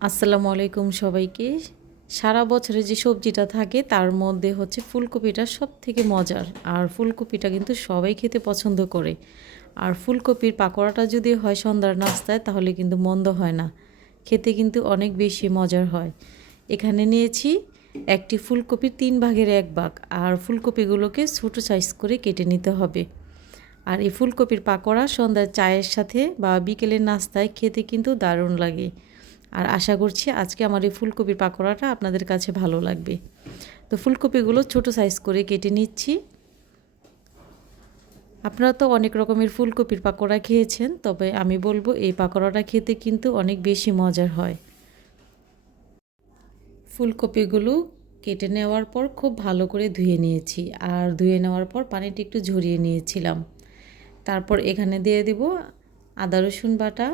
আসসালামু আলাইকুম সবাইকে। সারা বছরে যে সবজিটা থাকে, তার মধ্যে হচ্ছে ফুলকপিটা সব থেকে মজার। আর ফুলকপিটা কিন্তু সবাই খেতে পছন্দ করে। আর ফুলকপির পাকোড়াটা যদি হয় সন্ধ্যার নাস্তায়, তাহলে কিন্তু মন্দ হয় না। খেতে কিন্তু অনেক বেশি মজার হয়। এখানে নিয়েছি একটি ফুলকপির তিন ভাগের এক ভাগ। আর ফুলকপিগুলোকে ছোটো সাইজ করে কেটে নিতে হবে। আর এই ফুলকপির পাকোড়া সন্ধ্যার চায়ের সাথে বা বিকেলের নাস্তায় খেতে কিন্তু দারুণ লাগে। আর আশা করছি আজকে আমার এই ফুলকপির পাকোড়াটা আপনাদের কাছে ভালো লাগবে। তো ফুলকপিগুলো ছোট সাইজ করে কেটে নিচ্ছি। আপনারা তো অনেক রকমের ফুলকপির পাকোড়া খেয়েছেন, তবে আমি বলব এই পাকোড়াটা খেতে কিন্তু অনেক বেশি মজার হয়। ফুলকপিগুলো কেটে নেওয়ার পর খুব ভালো করে ধুয়ে নিয়েছি, আর ধুয়ে নেওয়ার পর পানিটি একটু ঝরিয়ে নিয়েছিলাম। তারপর এখানে দিয়ে দেব আদা রসুন বাটা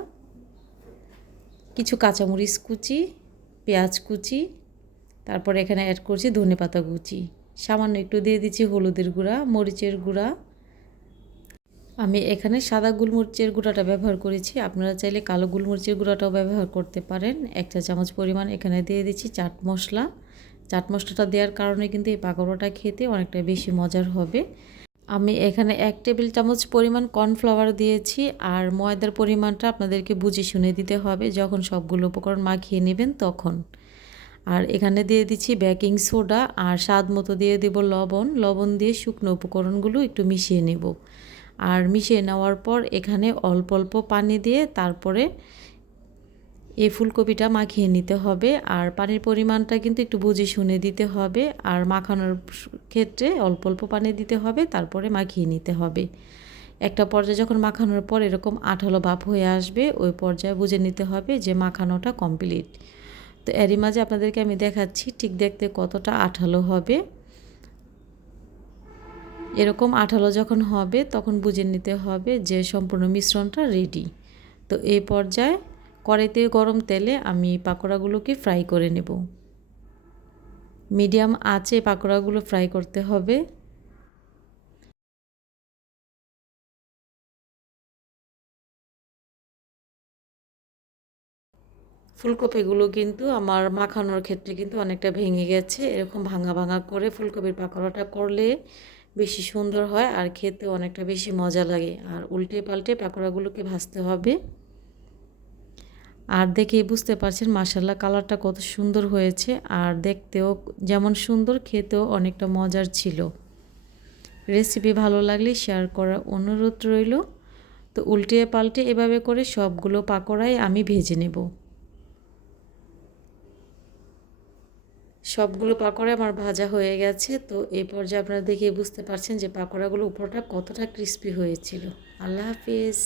কিছু কাঁচামরিচ কুচি, পেঁয়াজ কুচি, তারপর এখানে অ্যাড করছি ধনে পাতা কুচি। সামান্য একটু দিয়ে দিচ্ছি হলুদের গুঁড়া, মরিচের গুঁড়া। আমি এখানে সাদা গোলমরিচের গুঁড়াটা ব্যবহার করেছি। আপনারা চাইলে কালো গোলমরিচের গুঁড়াটাও ব্যবহার করতে পারেন। একটা চামচ পরিমাণ এখানে দিয়ে দিচ্ছি চাট মশলা। চাট মশলাটা দেওয়ার কারণে কিন্তু এই পাকোড়াটা খেতে অনেকটা বেশি মজার হবে। আমি এখানে এক টেবিল চামচ পরিমাণ কর্নফ্লাওয়ার দিয়েছি আর ময়দার পরিমাণটা আপনাদেরকে বুঝে শুনে দিতে হবে। যখন সবগুলো উপকরণ মাখিয়ে নেবেন তখন। আর এখানে দিয়ে দিচ্ছি বেকিং সোডা আর স্বাদ মতো দিয়ে দেব লবণ। লবণ দিয়ে শুকনো উপকরণগুলো একটু মিশিয়ে নেব। আর মিশিয়ে নেওয়ার পর এখানে অল্প অল্প পানি দিয়ে তারপরে এই ফুলকপিটা মাখিয়ে নিতে হবে আর পানির পরিমাণটা কিন্তু একটু বুঝে শুনে দিতে হবে আর মাখানোর ক্ষেত্রে অল্প অল্প পানি দিতে হবে, তারপরে মাখিয়ে নিতে হবে। একটা পর্যায়ে যখন মাখানোর পর এরকম আঠালো ভাব হয়ে আসবে, ওই পর্যায়ে বুঝে নিতে হবে যে মাখানোটা কমপ্লিট। তো এরই মাঝে আপনাদেরকে আমি দেখাচ্ছি ঠিক দেখতে কতটা আঠালো হবে। এরকম আঠালো যখন হবে, তখন বুঝে নিতে হবে যে সম্পূর্ণ মিশ্রণটা রেডি তো এই পর্যায়ে কড়াইতে গরম তেলে আমি পাকোড়াগুলোকে ফ্রাই করে নেব। মিডিয়াম আঁচে পাকোড়াগুলো ফ্রাই করতে হবে। ফুলকপিগুলো কিন্তু আমার মাখানোর ক্ষেত্রে কিন্তু অনেকটা ভেঙে গেছে। এরকম ভাঙা ভাঙা করে ফুলকপির পাকোড়াটা করলে বেশি সুন্দর হয় আর খেতে অনেকটা বেশি মজা লাগে। আর উল্টে পাল্টে পাকোড়াগুলোকে ভাজতে হবে। আর দেখে বুঝতে পারছেন মাসাল্লা কালারটা কত সুন্দর হয়েছে। আর দেখতেও যেমন সুন্দর, খেতেও অনেকটা মজার ছিল। রেসিপি ভালো লাগলে শেয়ার করার অনুরোধ রইল। তো উল্টে পাল্টে এভাবে করে সবগুলো পাকোড়াই আমি ভেজে নেব। সবগুলো পাকোড়া আমার ভাজা হয়ে গেছে। তো এই পর্যায়ে আপনারা দেখে বুঝতে পারছেন যে পাকোড়াগুলো উপরটা কতটা ক্রিস্পি হয়েছিল। আল্লাহ হাফিজ।